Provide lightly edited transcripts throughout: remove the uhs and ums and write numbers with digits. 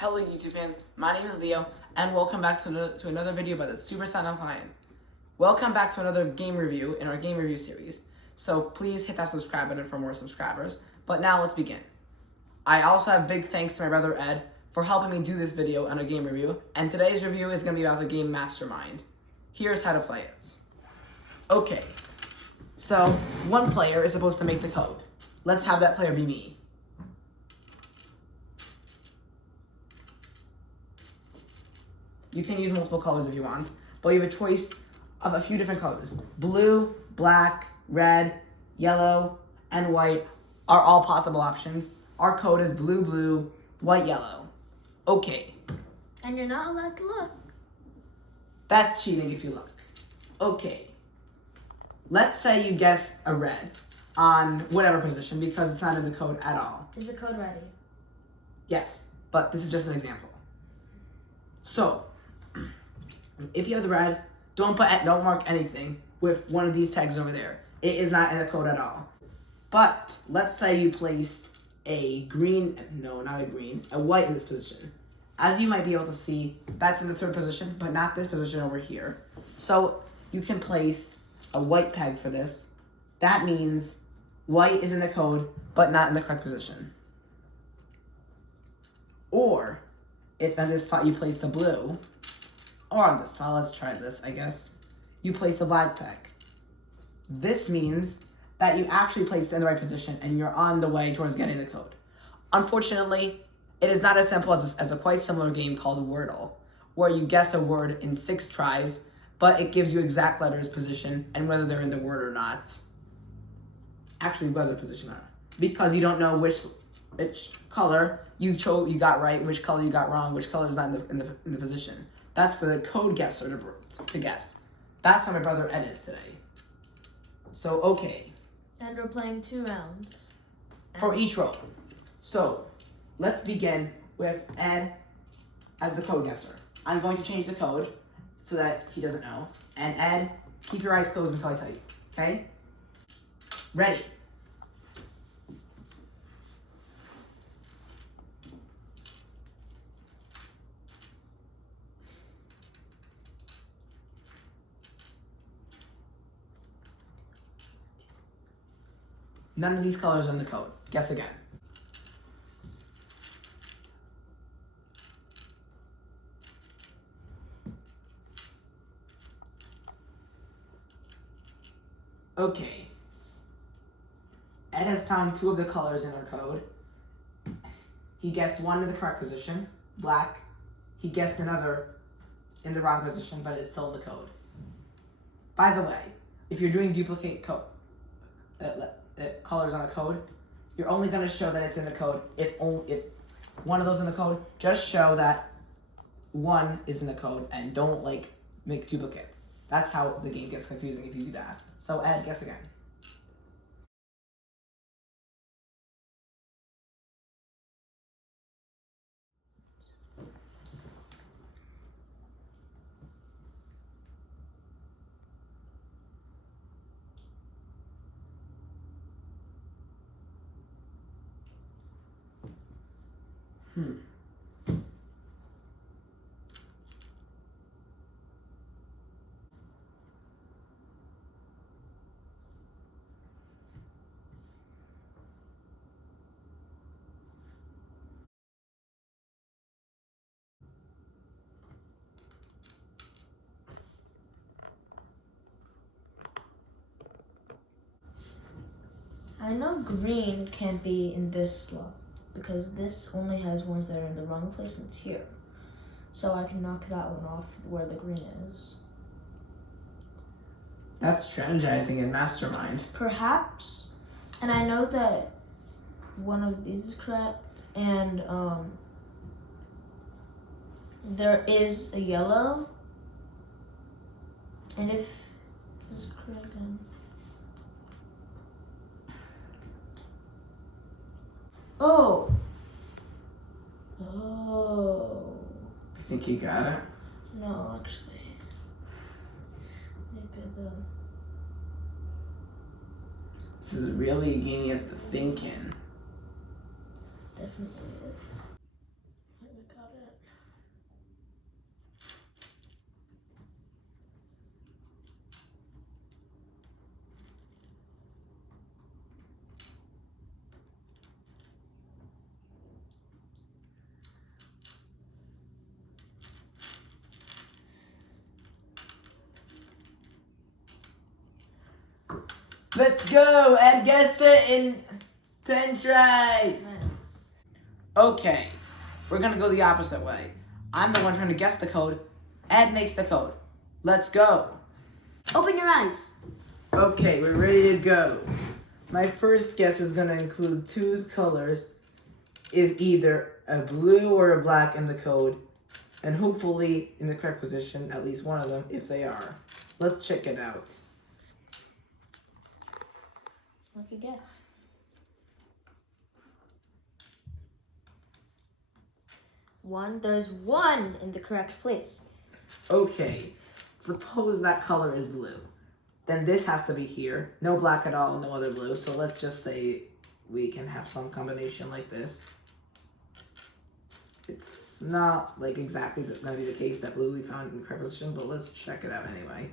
Hello YouTube fans, my name is Leo, and welcome back to another video by the Super Sound Client. Welcome back to another game review in our game review series. So please hit that subscribe button for more subscribers. But now let's begin. I also have big thanks to my brother Ed for helping me do this video on a game review, and today's review is going to be about the game Mastermind. Here's how to play it. Okay, so one player is supposed to make the code. Let's have that player be me. You can use multiple colors if you want, but you have a choice of a few different colors. Blue, black, red, yellow, and white are all possible options. Our code is blue, blue, white, yellow. Okay. And you're not allowed to look. That's cheating if you look. Okay. Let's say you guess a red on whatever position because it's not in the code at all. Is the code ready? Yes, but this is just an example. So, if you have the red, don't mark anything with one of these tags over there. It is not in the code at all. But let's say you placed a white in this position. As you might be able to see, that's in the third position, but not this position over here. So you can place a white peg for this. That means white is in the code, but not in the correct position. Or, if on this spot you place the blue, or on this spot, let's try this, I guess, you place the black peg. This means that you actually placed it in the right position and you're on the way towards getting the code. Unfortunately, it is not as simple as a quite similar game called Wordle, where you guess a word in 6 tries, but it gives you exact letters, position, and whether they're in the word or not. Actually, whether the position or not. Because you don't know which color you got right, which color you got wrong, which color is not in the position. That's for the code guesser to guess. That's what my brother Ed is today. So, okay. And we're playing 2 rounds. For each row. So, let's begin with Ed as the code guesser. I'm going to change the code so that he doesn't know. And Ed, keep your eyes closed until I tell you. Okay? Ready. None of these colors are in the code. Guess again. Okay. Ed has found 2 of the colors in our code. He guessed one in the correct position, black. He guessed another in the wrong position, but it's still in the code. By the way, if you're doing duplicate colors on a code, you're only going to show that it's in the code if one of those in the code. Just show that one is in the code and don't make duplicates. That's how the game gets confusing if you do that. So Ed, guess again. I know green can't be in this slot because this only has ones that are in the wrong place and it's here. So I can knock that one off where the green is. That's strategizing in Mastermind. Perhaps. And I know that one of these is correct and there is a yellow. And if this is correct then. Oh. I think you got it. No, actually. Maybe This is really a game you have to think in. definitely is. I got it. Let's go! Ed guessed it in 10 tries! Nice. Okay, we're gonna go the opposite way. I'm the one trying to guess the code. Ed makes the code. Let's go! Open your eyes. Okay, we're ready to go. My first guess is gonna include two colors. Is either a blue or a black in the code. And hopefully in the correct position, at least one of them, if they are. Let's check it out. Lucky guess. There's one in the correct place. Okay, suppose that color is blue. Then this has to be here. No black at all, no other blue. So let's just say we can have some combination like this. It's not like exactly going to be the case that blue we found in the correct position, but let's check it out anyway.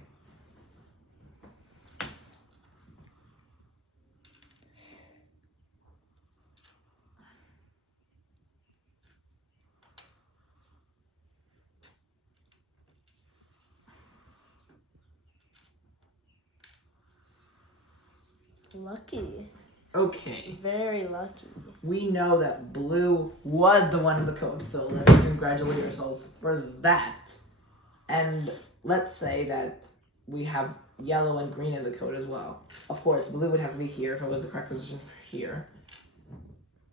Lucky. Okay. Very lucky. We know that blue was the one in the code, so let's congratulate ourselves for that. And let's say that we have yellow and green in the code as well. Of course, blue would have to be here if it was the correct position for here.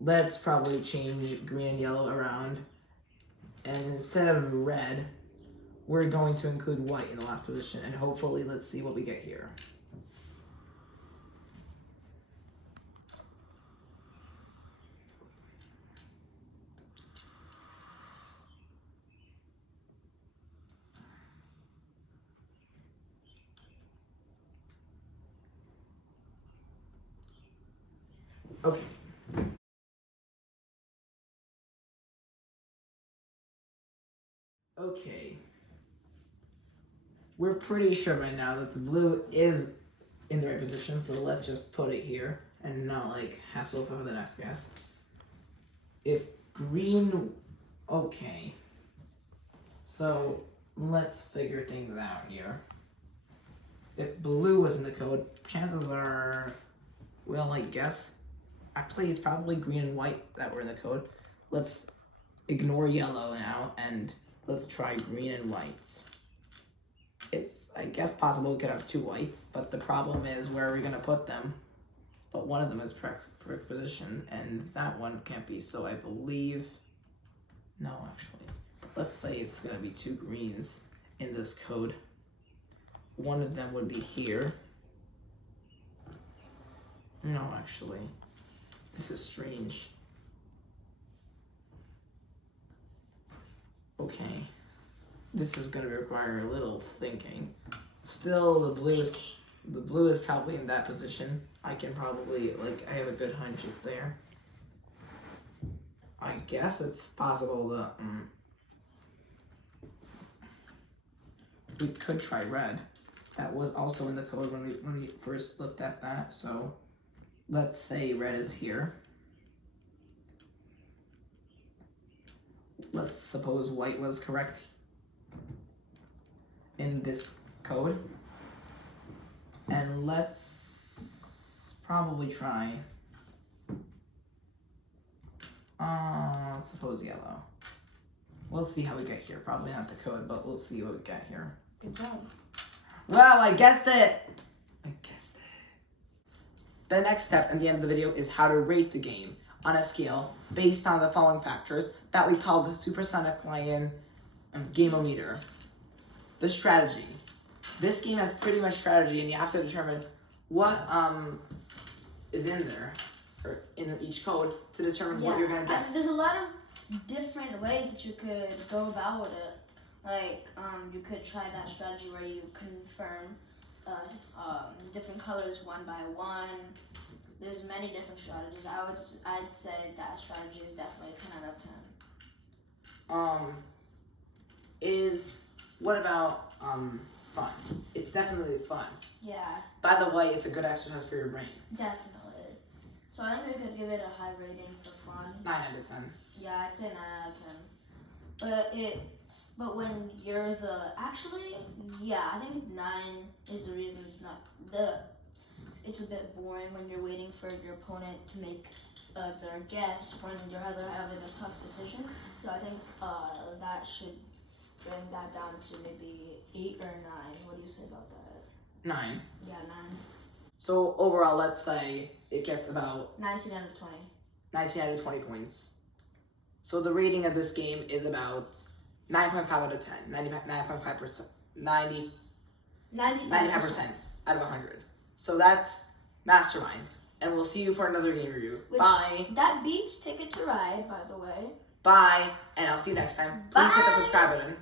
Let's probably change green and yellow around. And instead of red, we're going to include white in the last position. And hopefully, let's see what we get here. Okay. Okay. We're pretty sure right now that the blue is in the right position, so let's just put it here and not like hassle for the next guess. If green, okay. So let's figure things out here. If blue was in the code, chances are, well, I guess, actually it's probably green and white that were in the code. Let's ignore yellow now and let's try green and white. It's, I guess, possible we could have two whites, but the problem is where are we going to put them? But one of them is correct position, and that one can't be, so I believe, no, actually. Let's say it's going to be two greens in this code. One of them would be here. No, actually, this is strange. Okay. This is going to require a little thinking. Still, the blue is probably in that position. I can probably, like, I have a good hunch it's there. I guess it's possible that, we could try red. That was also in the code when we first looked at that, so let's say red is here. Let's suppose white was correct in this code. And let's probably try, suppose yellow. We'll see how we get here. Probably not the code, but we'll see what we get here. Good job. Wow, I guessed it! I guessed it. The next step in the end of the video is how to rate the game on a scale based on the following factors that we call the Supersonic Lion Game-O-Meter. The strategy. This game has pretty much strategy, and you have to determine what is in there, or in each code, to determine what you're gonna guess. There's a lot of different ways that you could go about with it. Like, you could try that strategy where you confirm different colors one by one. There's many different strategies. I'd say that strategy is definitely a 10 out of 10. is what about fun? It's definitely fun. Yeah, By the way, it's a good exercise for your brain. definitely. So I think we could give it a high rating for fun. 9 out of 10. Yeah, I'd say 9 out of 10. But when you're actually, yeah, I think 9 is the reason it's a bit boring when you're waiting for your opponent to make their guess when you're having a tough decision. So I think that should bring that down to maybe 8 or 9. What do you say about that? 9. Yeah, 9. So overall, let's say it gets about 19 out of 20. 19 out of 20 points. So the rating of this game is about 9.5 out of 10. 95%. 95% out of 100. So that's Mastermind. And we'll see you for another game review. Bye. That beats Ticket to Ride, by the way. Bye. And I'll see you next time. Please hit the Bye. subscribe button.